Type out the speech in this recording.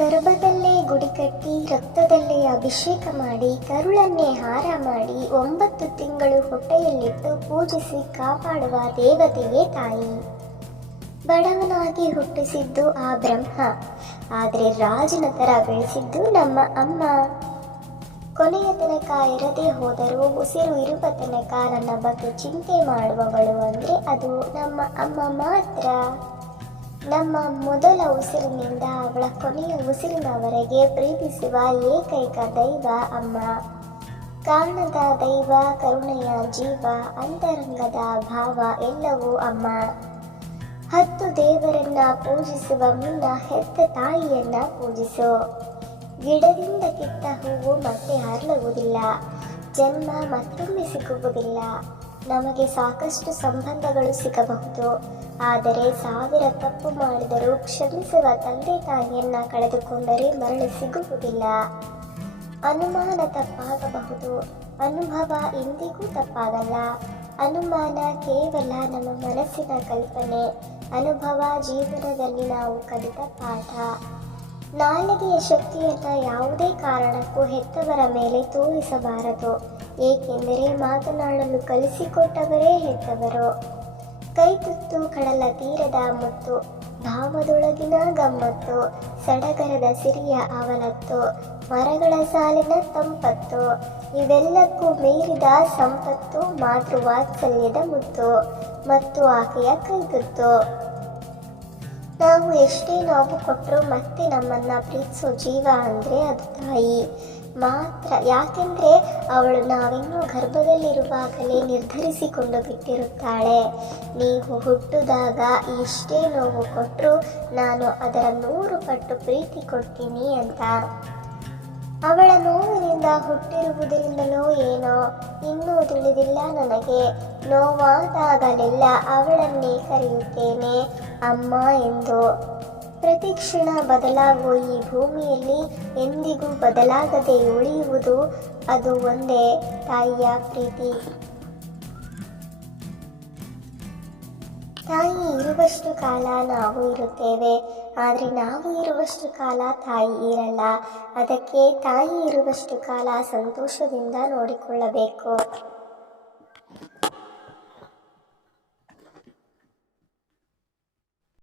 ಗರ್ಭದಲ್ಲೇ ಗುಡಿ ಕಟ್ಟಿ ರಕ್ತದಲ್ಲೇ ಅಭಿಷೇಕ ಮಾಡಿ ಕರುಳನ್ನೇ ಹಾರ ಮಾಡಿ ಒಂಬತ್ತು ತಿಂಗಳು ಹೊಟ್ಟೆಯಲ್ಲಿಟ್ಟು ಪೂಜಿಸಿ ಕಾಪಾಡುವ ದೇವತೆಯೇ ತಾಯಿ. ಬಡವನಾಗಿ ಹುಟ್ಟಿಸಿದ್ದು ಆ ಬ್ರಹ್ಮ. ಆದರೆ ರಾಜನ ಥರ ಬೆಳೆಸಿದ್ದು ನಮ್ಮ ಅಮ್ಮ. ಕೊನೆಯ ತನಕ ಇರದೆ ಹೋದರೂ ಉಸಿರು ಇರುವ ತನಕ ನನ್ನ ಬಗ್ಗೆ ಚಿಂತೆ ಮಾಡುವವಳು ಅಂದರೆ ಅದು ನಮ್ಮ ಅಮ್ಮ ಮಾತ್ರ. ನಮ್ಮ ಮೊದಲ ಉಸಿರಿನಿಂದ, ಅವಳ ಕೊನೆಯ ಉಸಿರಿನವರೆಗೆ ಪ್ರೀತಿಸುವ ಏಕೈಕ ದೈವ ಅಮ್ಮ. ಕಾಣದ ದೈವ, ಕರುಣೆಯ ಜೀವ, ಅಂತರಂಗದ ಭಾವ ಎಲ್ಲವೂ ಅಮ್ಮ. ಹತ್ತು ದೇವರನ್ನ ಪೂಜಿಸುವ ಮುನ್ನ ಹೆತ್ತ ತಾಯಿಯನ್ನ ಪೂಜಿಸು. ಗಿಡದಿಂದ ಕಿತ್ತ ಹೂವು ಮತ್ತೆ ಅರಳುವುದಿಲ್ಲ ಜನ್ಮ ಮತ್ತೊಮ್ಮೆ ಸಿಗುವುದಿಲ್ಲ. ನಮಗೆ ಸಾಕಷ್ಟು ಸಂಬಂಧಗಳು ಸಿಗಬಹುದು. ಆದರೆ ಸಾವಿರ ತಪ್ಪು ಮಾಡಿದರೂ ಕ್ಷಮಿಸುವ ತಂದೆ ತಾಯಿಯನ್ನ ಕಳೆದುಕೊಂಡರೆ ಮರಳಿ ಸಿಗುವುದಿಲ್ಲ. ಅನುಮಾನ ತಪ್ಪಾಗಬಹುದು. ಅನುಭವ ಎಂದಿಗೂ ತಪ್ಪಾಗಲ್ಲ. ಅನುಮಾನ ಕೇವಲ ನಮ್ಮ ಮನಸ್ಸಿನ ಕಲ್ಪನೆ. ಅನುಭವ ಜೀವನದಲ್ಲಿ ನಾವು ಕಲಿತ ಪಾಠ. ನಾಲಿಗೆಯ ಶಕ್ತಿಯನ್ನ ಯಾವುದೇ ಕಾರಣಕ್ಕೂ ಹೆತ್ತವರ ಮೇಲೆ ತೋರಿಸಬಾರದು. ಏಕೆಂದರೆ ಮಾತನಾಡಲು ಕಲಿಸಿಕೊಟ್ಟವರೇ ಹೆತ್ತವರು. ಕೈ ತುತ್ತು ಕಡಲ ತೀರದ ಮುತ್ತು, ಭಾವದೊಳಗಿನ ಗಮ್ಮತ್ತು, ಸಡಗರದ ಸಿರಿಯ ಅವಲತ್ತು, ಮರಗಳ ಸಾಲಿನ ತಂಪತ್ತು, ಇವೆಲ್ಲಕ್ಕೂ ಮೀರಿದ ಸಂಪತ್ತು ಮಾತೃವಾತ್ಸಲ್ಯದ ಮುತ್ತು ಮತ್ತು ಆಕೆಯ ಕೈತುತ್ತು. ನಾವು ಎಷ್ಟೇ ನೋವು ಕೊಟ್ಟರು ಮತ್ತೆ ನಮ್ಮನ್ನ ಪ್ರೀತಿಸೋ ಜೀವ ಅಂದರೆ ಅದು ತಾಯಿ. ಮಾತ್ರ. ಯಾಕೆಂದರೆ ಅವಳು ನಾವಿನ್ನೂ ಗರ್ಭದಲ್ಲಿರುವಾಗಲೇ ನಿರ್ಧರಿಸಿಕೊಂಡು ಬಿಟ್ಟಿರುತ್ತಾಳೆ. ನೀವು ಹುಟ್ಟಿದಾಗ ಎಷ್ಟೇ ನೋವು ಕೊಟ್ಟರು ನಾನು ಅದರ ನೂರು ಪಟ್ಟು ಪ್ರೀತಿ ಕೊಡ್ತೀನಿ ಅಂತ. ಅವಳ ನೋವಿನಿಂದ ಹುಟ್ಟಿರುವುದರಿಂದಲೋ ಏನೋ ಇನ್ನೂ ತಿಳಿದಿಲ್ಲ ನನಗೆ. ನೋವಾದಾಗಲೆಲ್ಲ ಅವಳನ್ನೇ ಕರೆಯುತ್ತೇನೆ, ಅಮ್ಮ ಎಂದು. ಪ್ರತಿಕ್ಷಣ ಬದಲಾಗುವ ಈ ಭೂಮಿಯಲ್ಲಿ ಎಂದಿಗೂ ಬದಲಾಗದೆ ಉಳಿಯುವುದು ಅದು ಒಂದೇ ತಾಯಿಯ ಪ್ರೀತಿ. ತಾಯಿ ಇರುವಷ್ಟು ಕಾಲ ನಾವು ಇರುತ್ತೇವೆ, ಆದರೆ ನಾವು ಇರುವಷ್ಟು ಕಾಲ ತಾಯಿ ಇರಲ್ಲ. ಅದಕ್ಕೆ ತಾಯಿ ಇರುವಷ್ಟು ಕಾಲ ಸಂತೋಷದಿಂದ ನೋಡಿಕೊಳ್ಳಬೇಕು.